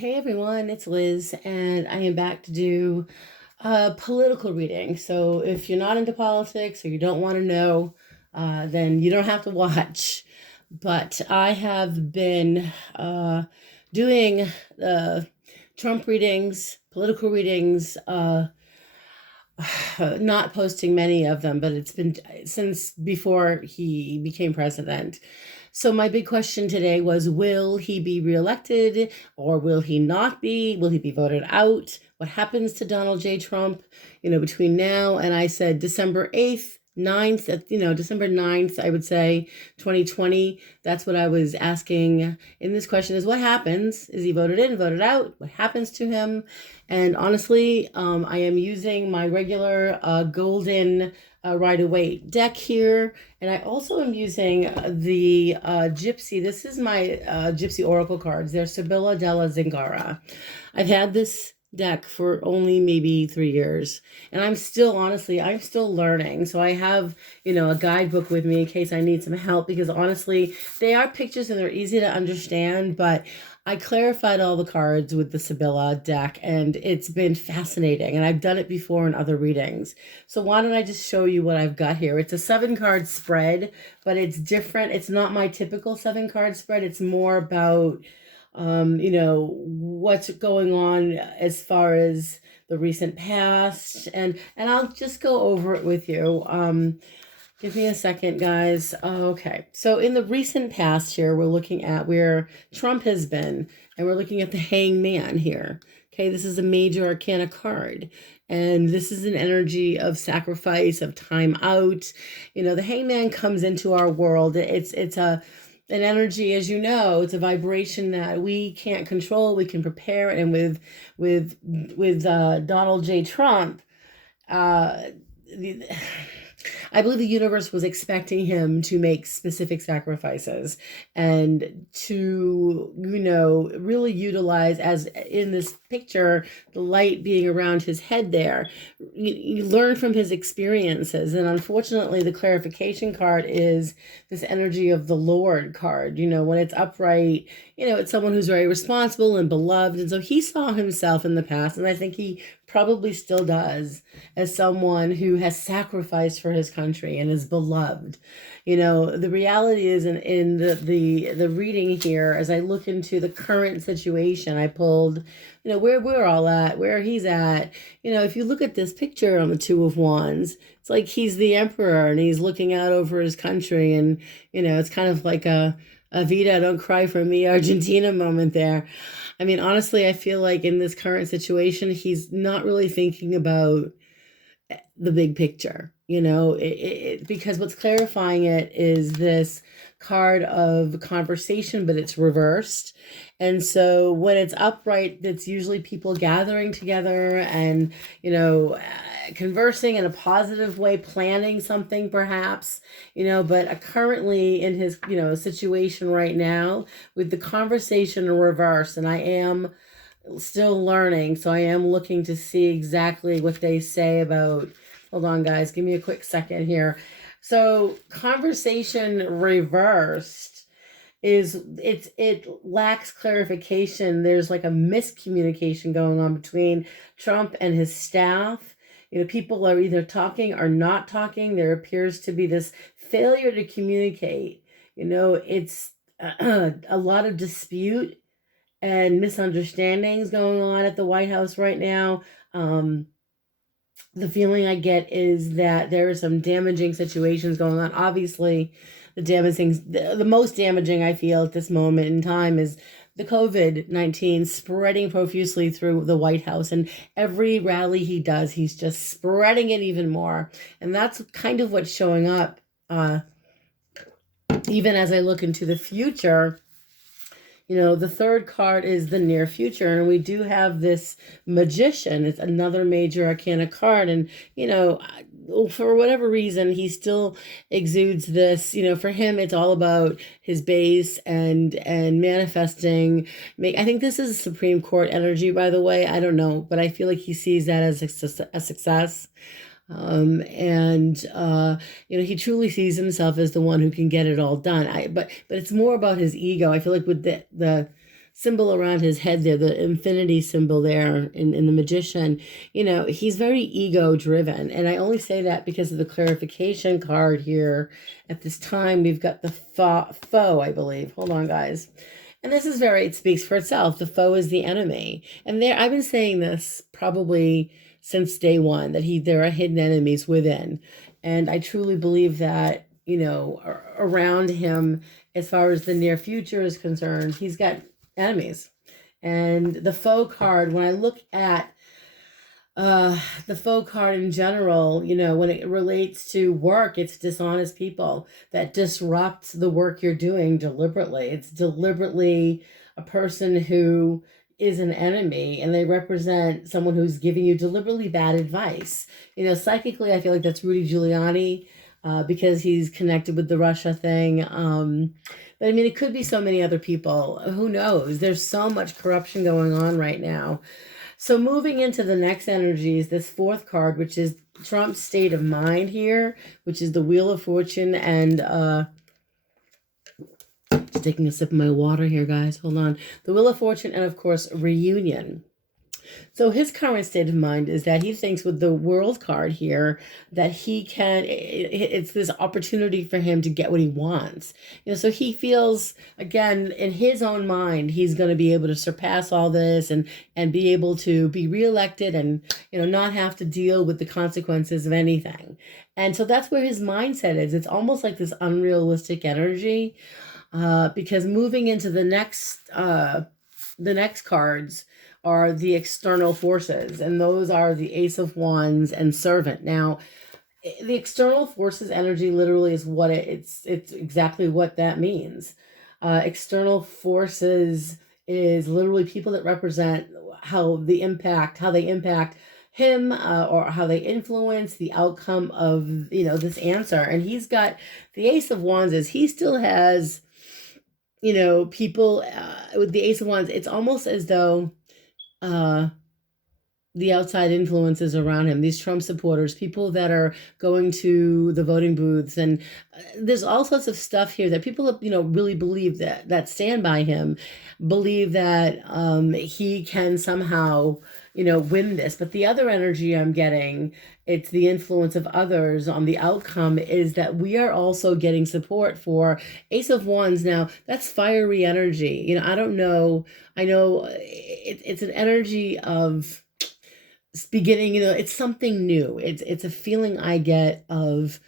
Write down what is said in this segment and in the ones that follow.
Hey everyone, it's Liz, and I am back to do a political reading. So if you're not into politics or you don't want to know, then you don't have to watch. But I have been doing Trump readings, political readings, not posting many of them, but it's been since before he became president. So my big question today was, will he be reelected or will he not be? Will he be voted out? What happens to Donald J. Trump, between now and I said December 8th, 9th, December 9th, I would say 2020. That's what I was asking in this question is what happens? Is he voted in, voted out? What happens to him? And honestly, I am using my regular golden Rider-Waite deck here. And I also am using the Gypsy. This is my Gypsy Oracle cards. They're Sibilla della Zingara. I've had this deck for only maybe 3 years. And I'm still learning. So I have, a guidebook with me in case I need some help because honestly, they are pictures and they're easy to understand, but I clarified all the cards with the Sibilla deck and it's been fascinating. And I've done it before in other readings. So why don't I just show you what I've got here? It's a 7-card spread, but it's different. It's not my typical 7-card spread. It's more about what's going on as far as the recent past, and I'll just go over it with you. Give me a second, guys. Okay, so in the recent past here, we're looking at where Trump has been, and we're looking at the Hangman here. Okay, this is a major arcana card, and this is an energy of sacrifice, of time out. The Hangman comes into our world. It's an energy, as you know, it's a vibration that we can't control. We can prepare, and with Donald J. Trump, I believe the universe was expecting him to make specific sacrifices and to, really utilize, as in this picture, the light being around his head there. You learn from his experiences. And unfortunately, the clarification card is this energy of the Lord card. When it's upright, it's someone who's very responsible and beloved. And so he saw himself in the past, and I think he probably still does, as someone who has sacrificed for his country and is beloved. The reality is in the reading here, as I look into the current situation, I pulled, where we're all at, where he's at. If you look at this picture on the Two of Wands, it's like he's the emperor and he's looking out over his country, and it's kind of like a Evita, don't cry for me, Argentina moment there. I mean, honestly, I feel like in this current situation, he's not really thinking about the big picture, because what's clarifying it is this card of conversation, but it's reversed. And so when it's upright, that's usually people gathering together and, conversing in a positive way, planning something perhaps, but currently in his, situation right now with the conversation in reverse. And I am still learning, so I am looking to see exactly what they say about, hold on guys, give me a quick second here. So conversation reversed it lacks clarification. There's like a miscommunication going on between Trump and his staff. People are either talking or not talking. There appears to be this failure to communicate. It's a lot of dispute and misunderstandings going on at the White House right now. The feeling I get is that there are some damaging situations going on. Obviously, the most damaging I feel at this moment in time is the COVID-19 spreading profusely through the White House. And every rally he does, he's just spreading it even more. And that's kind of what's showing up, even as I look into the future. The third card is the near future, and we do have this Magician. It's another major arcana card, and for whatever reason, he still exudes this. For him, it's all about his base and manifesting. I think this is Supreme Court energy, by the way. I don't know, but I feel like he sees that as a success. He truly sees himself as the one who can get it all done. But it's more about his ego. I feel like with the symbol around his head there, the infinity symbol there in the magician, he's very ego driven. And I only say that because of the clarification card here. At this time, we've got the foe, I believe. Hold on, guys. And this is it speaks for itself. The foe is the enemy. And I've been saying this probably since day one, that there are hidden enemies within. And I truly believe that, around him, as far as the near future is concerned, he's got enemies. And the foe card, when I look at the faux card in general, when it relates to work, it's dishonest people that disrupt the work you're doing deliberately. It's deliberately a person who is an enemy, and they represent someone who's giving you deliberately bad advice. Psychically, I feel like that's Rudy Giuliani, because he's connected with the Russia thing. But I mean, it could be so many other people. Who knows? There's so much corruption going on right now. So moving into the next energies, this fourth card, which is Trump's state of mind here, which is the Wheel of Fortune, and just taking a sip of my water here, guys. Hold on. The Wheel of Fortune, and of course, reunion. So his current state of mind is that he thinks with the World card here that it's this opportunity for him to get what he wants. So he feels, again, in his own mind, he's going to be able to surpass all this and be able to be reelected and, not have to deal with the consequences of anything. And so that's where his mindset is. It's almost like this unrealistic energy, because moving into the next cards are the external forces, and those are the Ace of Wands and Servant. Now, the external forces energy literally is what it's exactly what that means. External forces is literally people that represent how they impact him, or how they influence the outcome of this answer. And he's got the Ace of Wands is he still has people with the Ace of Wands. It's almost as though the outside influences around him, these Trump supporters, people that are going to the voting booths, and there's all sorts of stuff here that people really believe that stand by him, believe that he can somehow win this. But the other energy I'm getting, it's the influence of others on the outcome, is that we are also getting support for Ace of Wands. Now, that's fiery energy. I don't know. I know it's an energy of beginning. It's something new. It's a feeling I get of,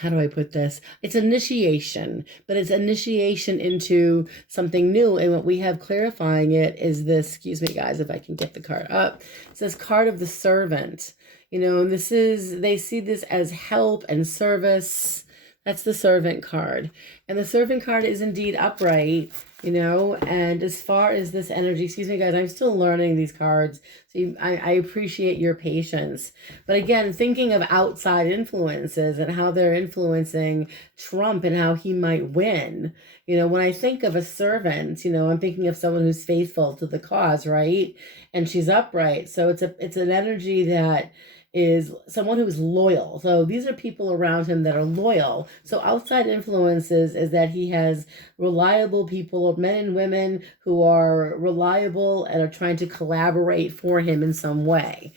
how do I put this? It's initiation, but it's initiation into something new. And what we have clarifying it is this, excuse me, guys, if I can get the card up. It says card of the servant, and they see this as help and service. That's the servant card. And the servant card is indeed upright, and as far as this energy, excuse me, guys, I'm still learning these cards. So I appreciate your patience. But again, thinking of outside influences and how they're influencing Trump and how he might win. When I think of a servant, I'm thinking of someone who's faithful to the cause, right? And she's upright. So it's an energy that is someone who's loyal. So these are people around him that are loyal. So outside influences is that he has reliable people, men and women who are reliable and are trying to collaborate for him in some way.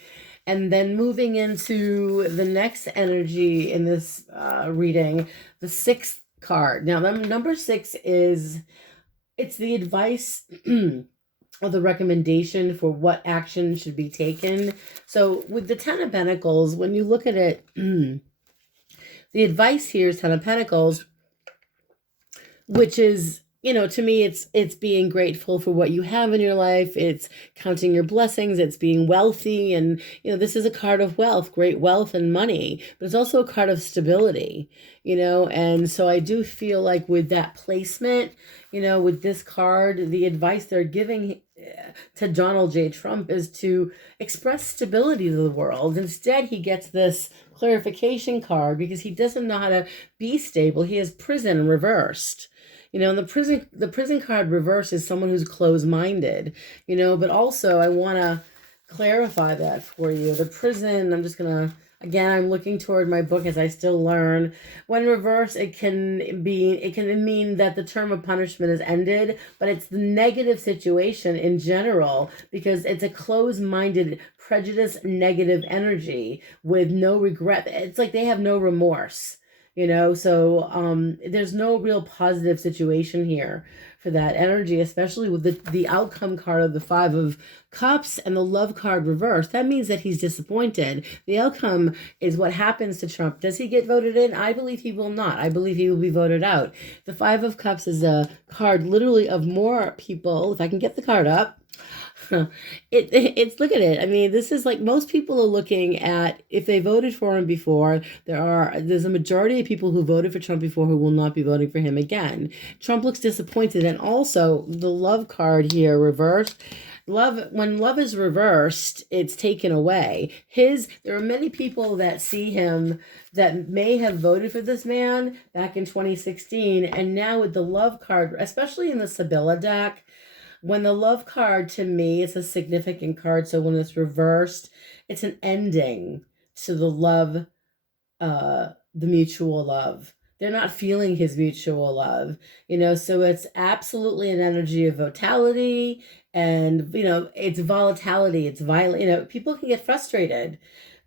And then moving into the next energy in this reading, the sixth card. Now, number 6 it's the advice or the recommendation for what action should be taken. So with the Ten of Pentacles, when you look at it, the advice here is Ten of Pentacles, which is, to me, it's being grateful for what you have in your life. It's counting your blessings. It's being wealthy. And, this is a card of wealth, great wealth and money, but it's also a card of stability, and so I do feel like with that placement, with this card, the advice they're giving to Donald J. Trump is to express stability to the world. Instead, he gets this clarification card because he doesn't know how to be stable. He has prison reversed. And the prison card reverse is someone who's closed-minded, but also I want to clarify that for you. The prison, I'm just going to Again, I'm looking toward my book as I still learn. When reversed, it can mean that the term of punishment is ended, but it's the negative situation in general because it's a closed-minded, prejudice, negative energy with no regret. It's like they have no remorse, So there's no real positive situation here for that energy, especially with the outcome card of the Five of Cups and the Love card reversed. That means that he's disappointed. The outcome is what happens to Trump. Does he get voted in? I believe he will not. I believe he will be voted out. The Five of Cups is a card literally of more people. If I can get the card up. It's look at it. I mean, this is like most people are looking at if they voted for him before. There's a majority of people who voted for Trump before who will not be voting for him again. Trump looks disappointed, and also the love card here reversed. Love, when love is reversed, it's taken away. There are many people that see him that may have voted for this man back in 2016, and now with the love card, especially in the Sibylla deck, when the love card to me is a significant card, so when it's reversed, it's an ending to the love, the mutual love. They're not feeling his mutual love, so it's absolutely an energy of vitality, and it's volatility, it's violent. People can get frustrated.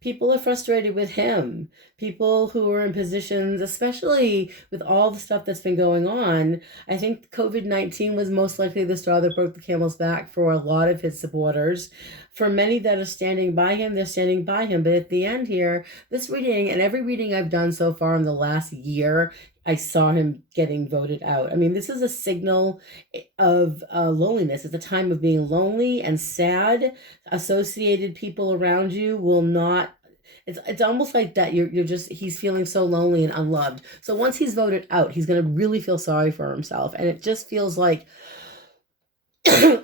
People are frustrated with him. People who are in positions, especially with all the stuff that's been going on. I think COVID-19 was most likely the straw that broke the camel's back for a lot of his supporters. For many that are standing by him, they're standing by him. But at the end here, this reading and every reading I've done so far in the last year, I saw him getting voted out. I mean, this is a signal of loneliness. It's a time of being lonely and sad. Associated people around you will not. It's almost like that he's feeling so lonely and unloved. So once he's voted out, he's going to really feel sorry for himself, and it just feels like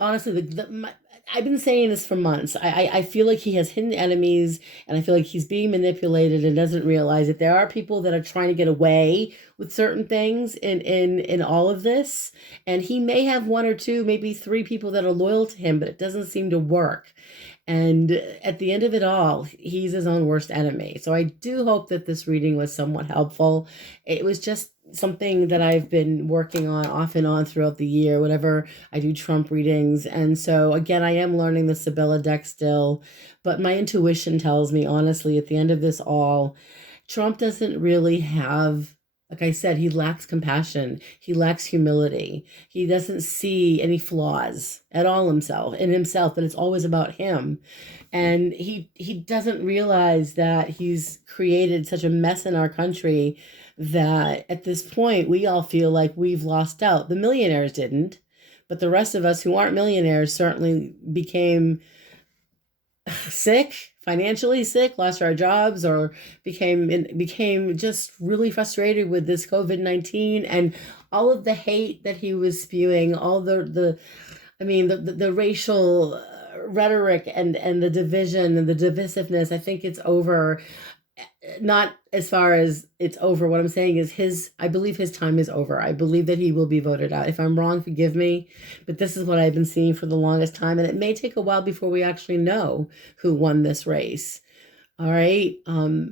honestly, I've been saying this for months. I feel like he has hidden enemies, and I feel like he's being manipulated and doesn't realize that there are people that are trying to get away with certain things in all of this. And he may have one or two, maybe three people that are loyal to him, but it doesn't seem to work. And at the end of it all, he's his own worst enemy. So I do hope that this reading was somewhat helpful. It was just something that I've been working on off and on throughout the year, whenever I do Trump readings. And so, again, I am learning the Sibylla deck still, but my intuition tells me, honestly, at the end of this all, Trump doesn't really have, like I said, he lacks compassion. He lacks humility. He doesn't see any flaws at all in himself, but it's always about him. And he doesn't realize that he's created such a mess in our country that at this point we all feel like we've lost out. The millionaires didn't, but the rest of us who aren't millionaires certainly became sick, financially sick, lost our jobs, or became just really frustrated with this COVID-19 and all of the hate that he was spewing, all the racial rhetoric and the division and the divisiveness. I think it's over. Not as far as it's over. What I'm saying is I believe his time is over. I believe that he will be voted out. If I'm wrong, forgive me, but this is what I've been seeing for the longest time, and it may take a while before we actually know who won this race. All right.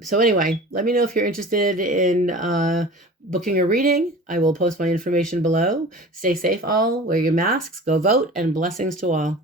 So anyway, let me know if you're interested in booking a reading. I will post my information below. Stay safe all, wear your masks, go vote, and blessings to all.